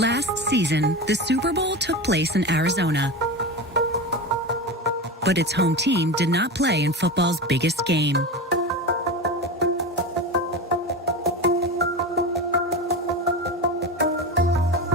Last season, the Super Bowl took place in Arizona. But its home team did not play in football's biggest game.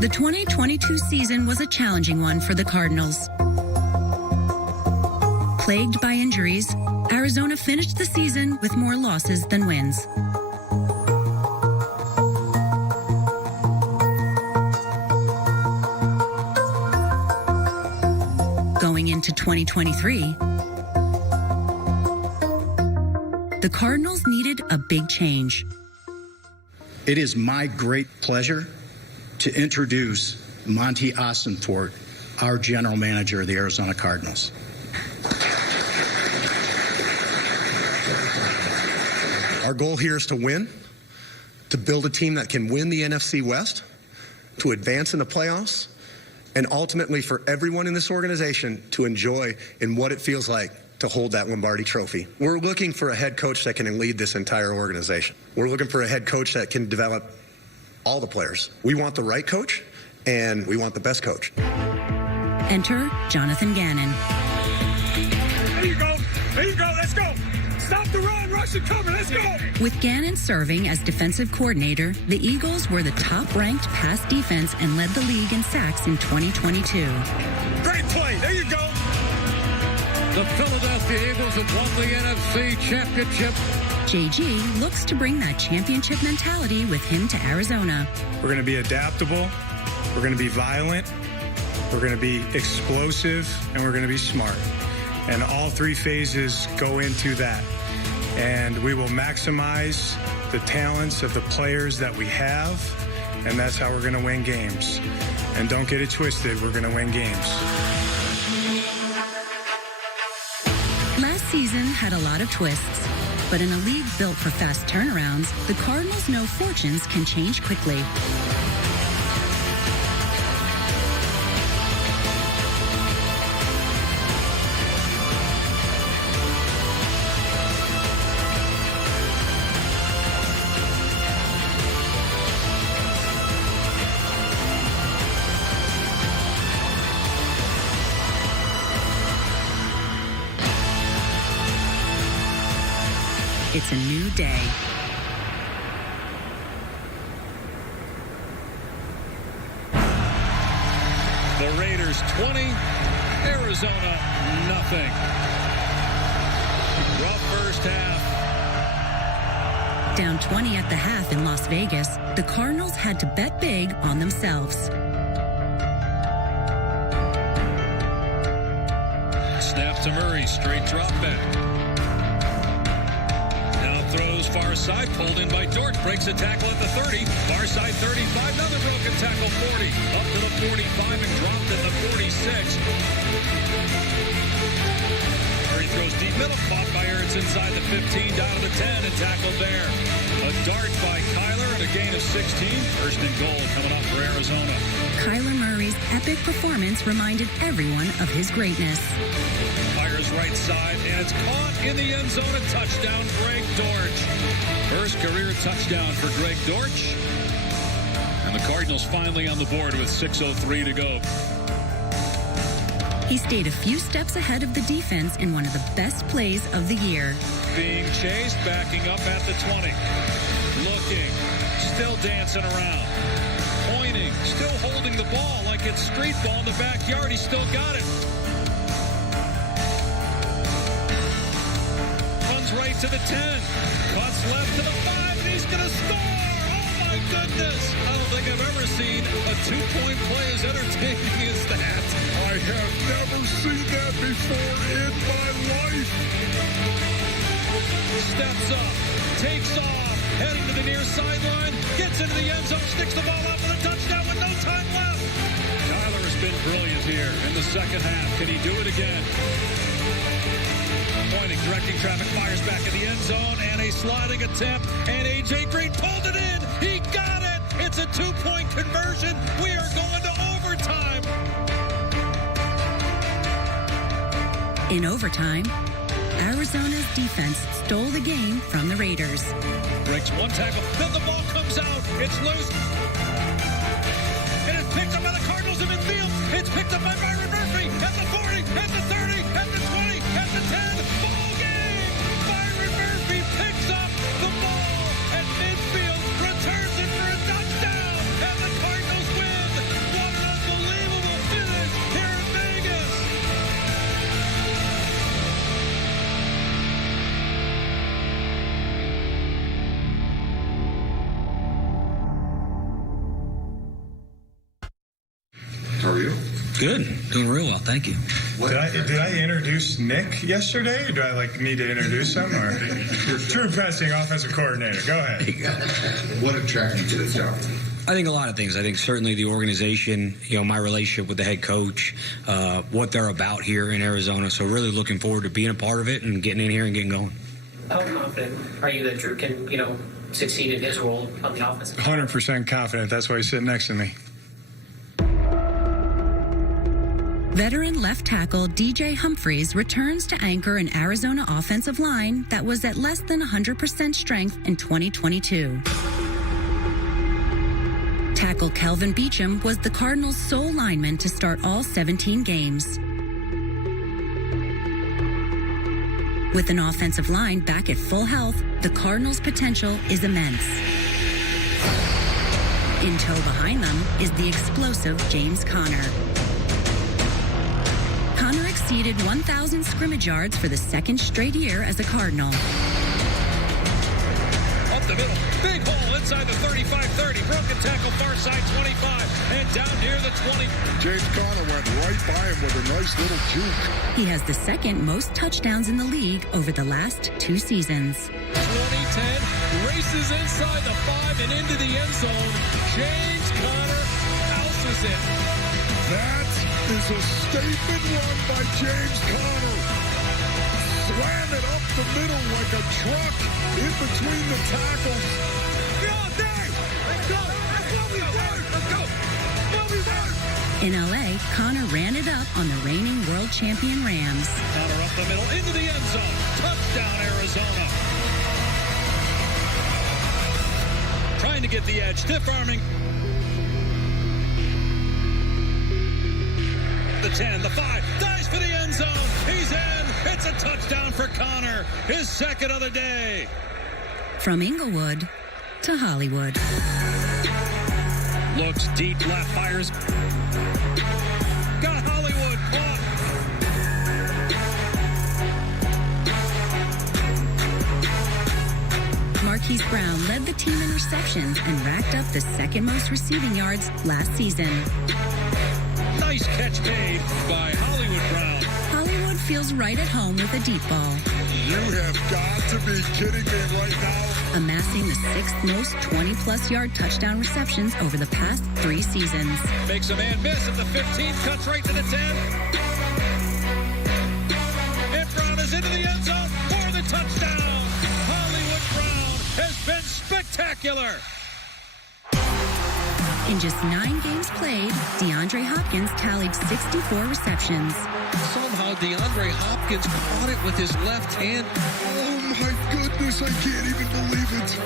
The 2022 season was a challenging one for the Cardinals. Plagued by injuries, Arizona finished the season with more losses than wins. Going into 2023, the Cardinals needed a big change. It is my great pleasure to introduce Monty Ossenfort, our general manager of the Arizona Cardinals. Our goal here is to win, to build a team that can win the NFC West, to advance in the playoffs, and ultimately for everyone in this organization to enjoy in what it feels like to hold that Lombardi trophy. We're looking for a head coach that can lead this entire organization. We're looking for a head coach that can develop all the players. We want the right coach, and we want the best coach. Enter Jonathan Gannon. There you go. There you go. Let's go. Stop the run. Rush and cover. Let's go. With Gannon serving as defensive coordinator, the Eagles were the top-ranked pass defense and led the league in sacks in 2022. Great play. There you go. The Philadelphia Eagles have won the NFC Championship. JG looks to bring that championship mentality with him to Arizona. We're going to be adaptable. We're going to be violent. We're going to be explosive, and we're going to be smart. And all three phases go into that. And we will maximize the talents of the players that we have, and that's how we're going to win games. And don't get it twisted, we're going to win games. Last season had a lot of twists, but in a league built for fast turnarounds, the Cardinals know fortunes can change quickly. It's a new day. The Raiders 20, Arizona nothing. Rough first half. Down 20 at the half in Las Vegas, the Cardinals had to bet big on themselves. Snap to Murray, straight drop back. Throws far side, pulled in by Dort, breaks a tackle at the 30, far side 35, another broken tackle 40, up to the 45 and dropped at the 46. Murray throws deep middle, caught by Ertz inside the 15, down to the 10 and tackled there. A dart by Kyler and a gain of 16, first and goal coming up for Arizona. Kyler Murray's epic performance reminded everyone of his greatness. Fires right side, and it's caught in the end zone. A touchdown, Greg Dortch. First career touchdown for Greg Dortch. And the Cardinals finally on the board with 6:03 to go. He stayed a few steps ahead of the defense in one of the best plays of the year. Being chased, backing up at the 20. Looking, still dancing around. Pointing, still holding the ball like it's street ball in the backyard. He still got it. Right to the 10, cuts left to the 5, and he's going to score! Oh my goodness! I don't think I've ever seen a two-point play as entertaining as that. I have never seen that before in my life. Steps up, takes off, heading to the near sideline, gets into the end zone, sticks the ball out for the touchdown with no time left. Kyler has been brilliant here in the second half. Can he do it again? Pointing, directing traffic, fires back in the end zone, and a sliding attempt, and A.J. Green pulled it in. He got it. It's a two-point conversion. We are going to overtime. In overtime, Arizona's defense stole the game from the Raiders. Breaks one tackle, then the ball comes out. It's loose. And it's It's picked up by Byron Murphy at the 40, at the 30, at the 20, at the 10. Ball game! Byron Murphy picks up the ball at midfield, returns it for a touchdown, and the Cardinals win. What an unbelievable finish here in Vegas! How are you? Good. Doing real well, thank you. Did I introduce Nick yesterday, or do I need to introduce him? Or true passing offensive coordinator? Go ahead. What attracted you to this job? I think a lot of things. I think certainly the organization, my relationship with the head coach, what they're about here in Arizona. So really looking forward to being a part of it and getting in here and getting going. How confident are you that Drew can, succeed in his role on the offense? 100% confident. That's why he's sitting next to me. Veteran left tackle DJ Humphries returns to anchor an Arizona offensive line that was at less than 100% strength in 2022. Tackle Kelvin Beachum was the Cardinals' sole lineman to start all 17 games. With an offensive line back at full health, the Cardinals' potential is immense. In tow behind them is the explosive James Conner. Conner exceeded 1,000 scrimmage yards for the second straight year as a Cardinal. Up the middle, big hole inside the 35-30, broken tackle far side 25, and down near the 20. James Conner went right by him with a nice little juke. He has the second most touchdowns in the league over the last 2 seasons. 2010, races inside the 5 and into the end zone. James Conner houses it. That is a statement run by James Conner. Slam it up the middle like a truck in between the tackles. Let's go! That's what we want! Let's go! What we want! In LA, Conner ran it up on the reigning world champion Rams. Conner up the middle into the end zone. Touchdown, Arizona. Trying to get the edge, stiff arming. The 10, the 5, dives for the end zone. He's in. It's a touchdown for Conner. His second of the day. From Inglewood to Hollywood. Looks deep left, fires. Got Hollywood caught. Marquise Brown led the team in receptions and racked up the second most receiving yards last season. Nice catch made by Hollywood Brown. Hollywood feels right at home with a deep ball. You have got to be kidding me right now. Amassing the 6th most 20-plus yard touchdown receptions over the past 3 seasons. Makes a man miss at the 15, cuts right to the 10. And Brown is into the end zone for the touchdown. Hollywood Brown has been spectacular. In just 9 games played, DeAndre Hopkins tallied 64 receptions. Somehow DeAndre Hopkins caught it with his left hand. Oh my goodness, I can't even believe it.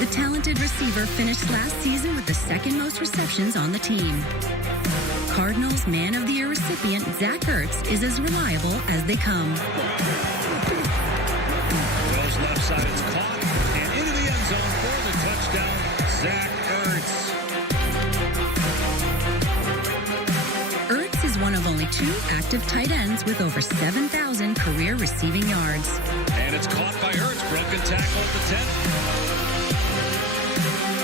The talented receiver finished last season with the 2nd most receptions on the team. Cardinals Man of the Year recipient Zach Ertz is as reliable as they come. Goes left side, it's caught, and into the end zone for the touchdown, Zach Ertz. Ertz is one of only 2 active tight ends with over 7,000 career receiving yards. And it's caught by Ertz, broken tackle at the 10.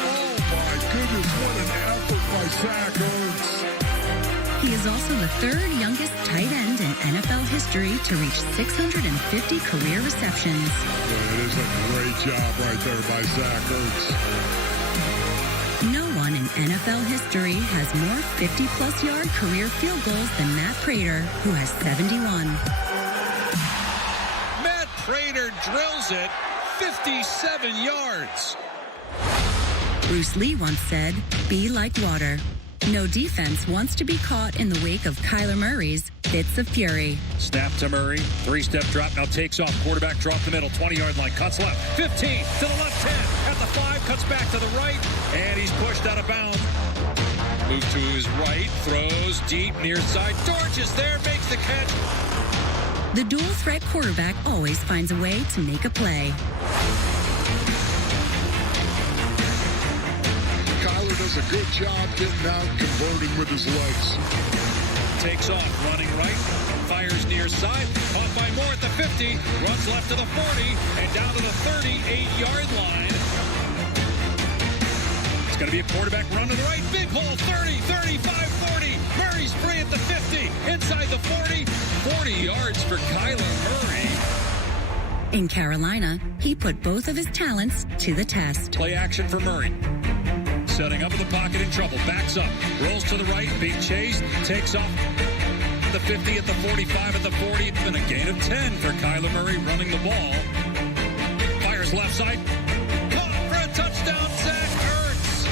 Oh my goodness, what an effort by Zach Ertz. He is also the 3rd youngest tight end in NFL history to reach 650 career receptions. Yeah, it is a great job right there by Zach Ertz. No one in NFL history has more 50-plus yard career field goals than Matt Prater, who has 71. Matt Prater drills it 57 yards. Bruce Lee once said, "Be like water." No defense wants to be caught in the wake of Kyler Murray's fits of fury. Snap to Murray, 3-step drop, now takes off. Quarterback drop the middle, 20-yard line, cuts left, 15, to the left 10, at the 5, cuts back to the right, and he's pushed out of bounds. Move to his right, throws deep near side. Dortch is there, makes the catch. The dual threat quarterback always finds a way to make a play. Kyler does a good job getting out, converting with his legs. Takes off, running right, fires near side, caught by Moore at the 50, runs left to the 40, and down to the 38-yard line. It's going to be a quarterback run to the right, big hole, 30, 35, 40. Murray's free at the 50, inside the 40, 40 yards for Kyler Murray. In Carolina, he put both of his talents to the test. Play action for Murray. Setting up in the pocket in trouble. Backs up. Rolls to the right. Being chased. Takes off. The 50 at the 45 at the 40. It's been a gain of 10 for Kyler Murray running the ball. Fires left side. Caught for a touchdown. Zach Ertz.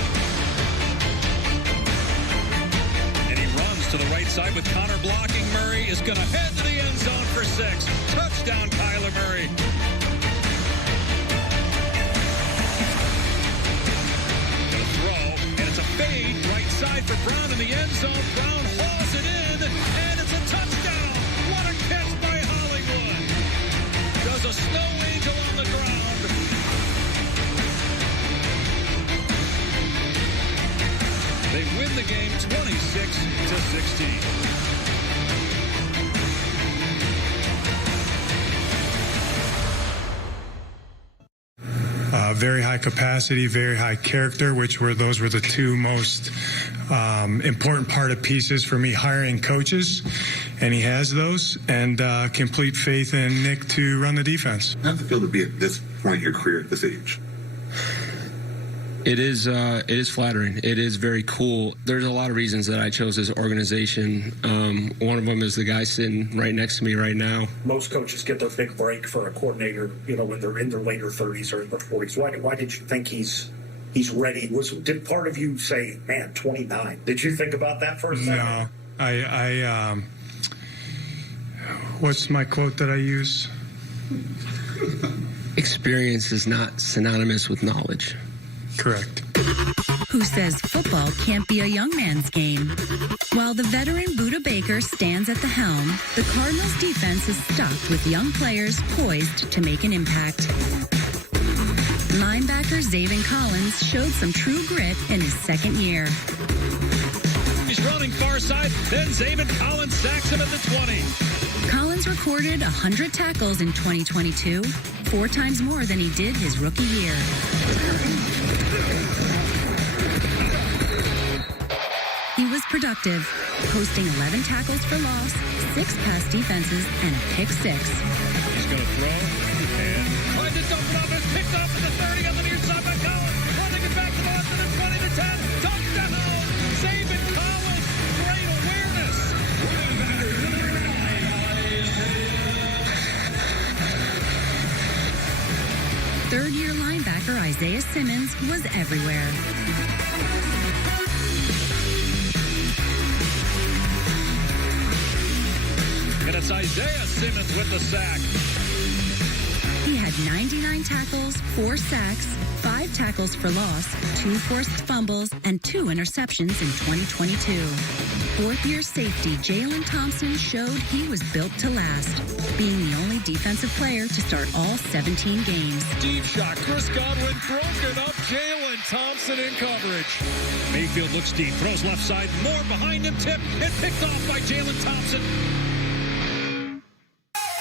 And he runs to the right side with Connor blocking. Murray is going to head to the end zone for 6. Touchdown, Kyler Murray. Fade, right side for Brown in the end zone. Brown hauls it in, and it's a touchdown. What a catch by Hollywood. Does a snow angel on the ground. They win the game 26-16. Very high capacity, very high character, those were the two most important part of pieces for me hiring coaches, and he has those, and complete faith in Nick to run the defense. How's it feel to be at this point in your career at this age? It is flattering. It is very cool. There's a lot of reasons that I chose this organization. One of them is the guy sitting right next to me right now. Most coaches get their big break for a coordinator, when they're in their later 30s or in their 40s. Why did you think he's ready? Did part of you say, man, 29? Did you think about that for a second? No. I what's my quote that I use? Experience is not synonymous with knowledge. Correct. Who says football can't be a young man's game? While the veteran Buda Baker stands at the helm, the Cardinals defense is stocked with young players poised to make an impact. Linebacker Zaven Collins showed some true grit in his second year. He's running far side, then Zaven Collins sacks him at the 20. Collins recorded 100 tackles in 2022, 4 times more than he did his rookie year. He was productive, posting 11 tackles for loss, 6 pass defenses, and a pick 6. He's going to throw, and tries to dump it off. It's picked off at the 30 on the near side by Collins. Running it back to the left to the 20 to 10. Touchdown! Zaven Collins, great awareness. Third-year linebacker Isaiah Simmons was everywhere. And it's Isaiah Simmons with the sack. He had 99 tackles, 4 sacks, 5 tackles for loss, 2 forced fumbles, and 2 interceptions in 2022. Fourth-year safety Jalen Thompson showed he was built to last, being the only defensive player to start all 17 games. Deep shot. Chris Godwin broken up. Jalen Thompson in coverage. Mayfield looks deep. Throws left side. More behind him. Tip. And picked off by Jalen Thompson.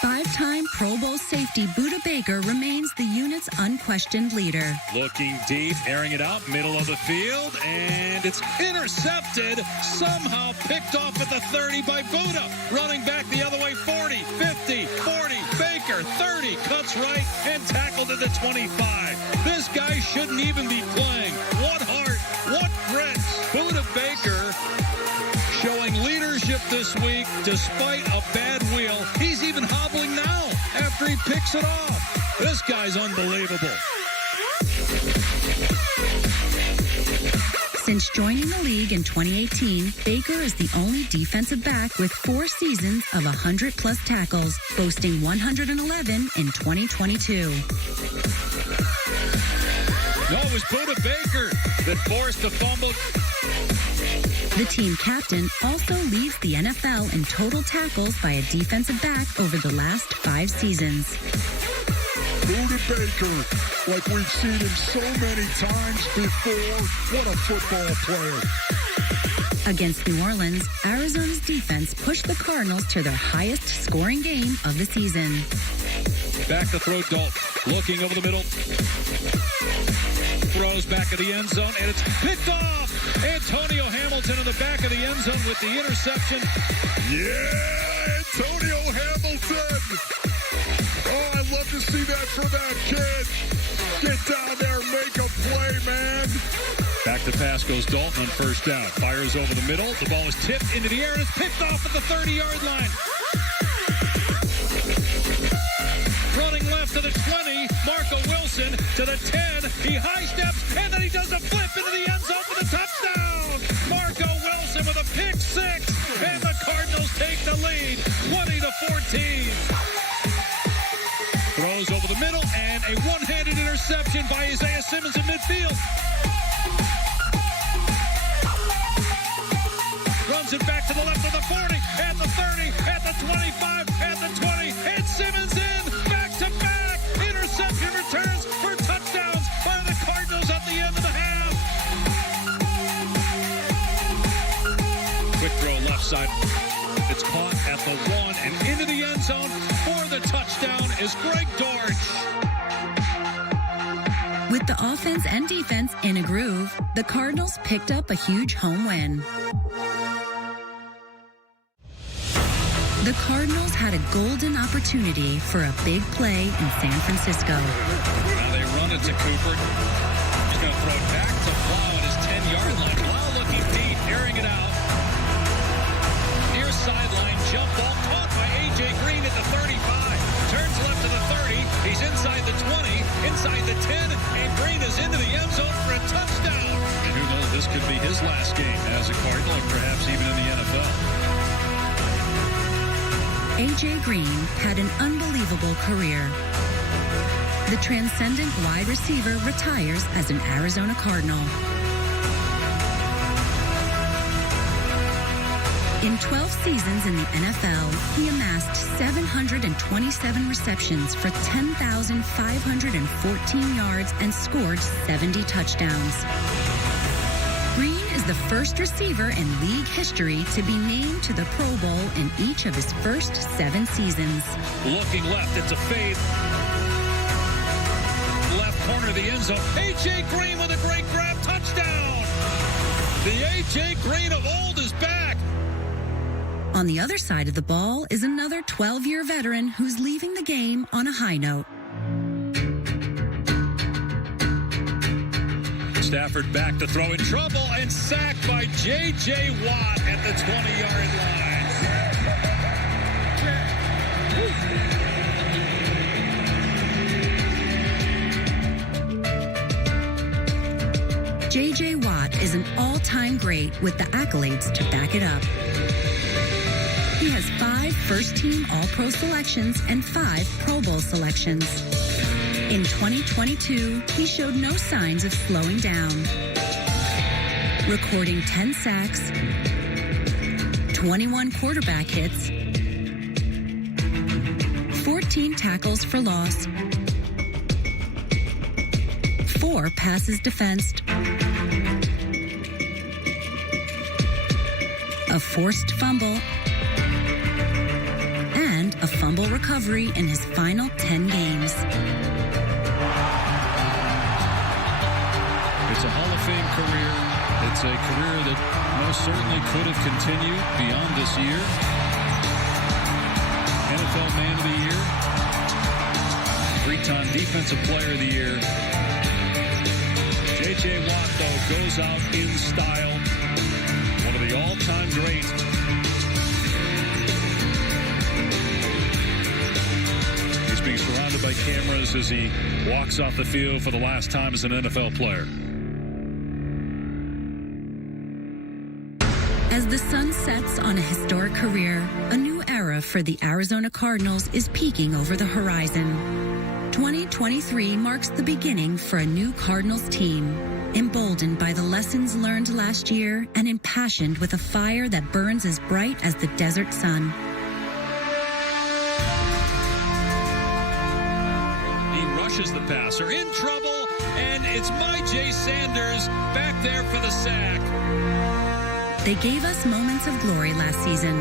5-time Pro Bowl safety Buda Baker remains the unit's unquestioned leader. Looking deep, airing it out, middle of the field, and it's intercepted. Somehow picked off at the 30 by Buda. Running back the other way, 40, 50, 40, Baker, 30, cuts right, and tackled at the 25. This guy shouldn't even be playing. What heart, what grit. Buda Baker showing leadership this week despite a bad wheel. He's even hobbling now after he picks it off. This guy's unbelievable. Since joining the league in 2018, Baker is the only defensive back with 4 seasons of 100-plus tackles, boasting 111 in 2022. No, it was Buda Baker that forced the fumble. The team captain also leads the NFL in total tackles by a defensive back over the last 5 seasons. Buda Baker, like we've seen him so many times before. What a football player. Against New Orleans, Arizona's defense pushed the Cardinals to their highest scoring game of the season. Back to throw, Dalton. Looking over the middle. Throws back of the end zone, and it's picked off. Antonio Hamilton in the back of the end zone with the interception. Yeah, Antonio Hamilton. Oh, I'd love to see that for that kid. Get down there, make a play, man. Back to pass goes Dalton on first down. Fires over the middle. The ball is tipped into the air, and it's picked off at the 30-yard line. Running left to the 20, Marco Wilson to the 10. He high steps, and then he does a flip into the end zone for the touchdown. Marco Wilson with a pick 6, and the Cardinals take the lead, 20-14. Throws over the middle, and a one-handed interception by Isaiah Simmons in midfield. Runs it back to the left of the 40, at the 30, at the 25, at the 20, and Simmons in, back-to-back. Interception returns for touchdowns by the Cardinals at the end of the half. Quick throw left side. It's caught at the 1 and into the end zone for the touchdown is Greg Dortch. With the offense and defense in a groove, the Cardinals picked up a huge home win. The Cardinals had a golden opportunity for a big play in San Francisco. Now they run it to Cooper. He's going to throw it back to Blau at his 10-yard line. Blau looking deep, airing it out. Near sideline, jump ball caught by A.J. Green at the 35. Turns left to the 30. He's inside the 20, inside the 10, and Green is into the end zone for a touchdown. And who knows, this could be his last game as a Cardinal, or perhaps even in the NFL. A.J. Green had an unbelievable career. The transcendent wide receiver retires as an Arizona Cardinal. In 12 seasons in the NFL, he amassed 727 receptions for 10,514 yards and scored 70 touchdowns. Green is the first receiver in league history to be named to the Pro Bowl in each of his first 7 seasons. Looking left, it's a fade. Left corner of the end zone. A.J. Green with a great grab, touchdown! The A.J. Green of old is back. On the other side of the ball is another 12-year veteran who's leaving the game on a high note. Stafford back to throw in trouble and sacked by J.J. Watt at the 20-yard line. J.J. Watt is an all-time great with the accolades to back it up. He has 5 first-team All-Pro selections and 5 Pro Bowl selections. In 2022, he showed no signs of slowing down, recording 10 sacks, 21 quarterback hits, 14 tackles for loss, 4 passes defensed, a forced fumble, and a fumble recovery in his final 10 games. It's a Hall of Fame career. It's a career that most certainly could have continued beyond this year. NFL Man of the Year. 3-time Defensive Player of the Year. J.J. Watt, though, goes out in style. One of the all-time greats. He's being surrounded by cameras as he walks off the field for the last time as an NFL player. As the sun sets on a historic career, a new era for the Arizona Cardinals is peeking over the horizon. 2023 marks the beginning for a new Cardinals team, emboldened by the lessons learned last year and impassioned with a fire that burns as bright as the desert sun. He rushes the passer, in trouble, and it's my Jay Sanders back there for the sack. They gave us moments of glory last season.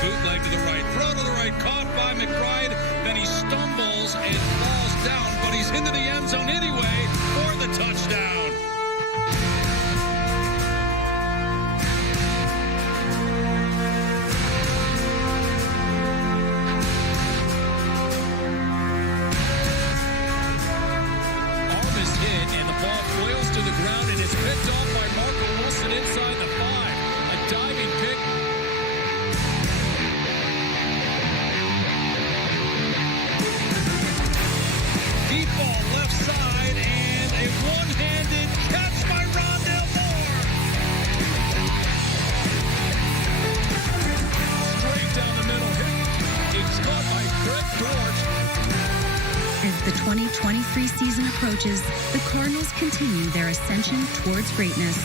Bootleg to the right, throw to the right, caught by McBride. Then he stumbles and falls down, but he's into the end zone anyway for the touchdown. Arm is hit, and the ball flails to the ground, and it's picked off by Marco Wilson inside the 5. A diving pick. Deep ball left side, and a one-handed catch by Rondale Moore. Straight down the middle, it's caught by Greg Dortch. As the 2023 season approaches, the Cardinals continue their ascension towards greatness.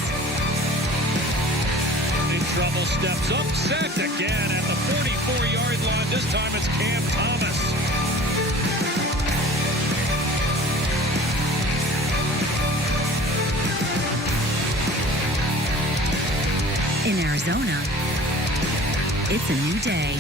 In trouble, steps up, sacked again at the 44-yard line. This time it's Cam Thomas. In Arizona, it's a new day.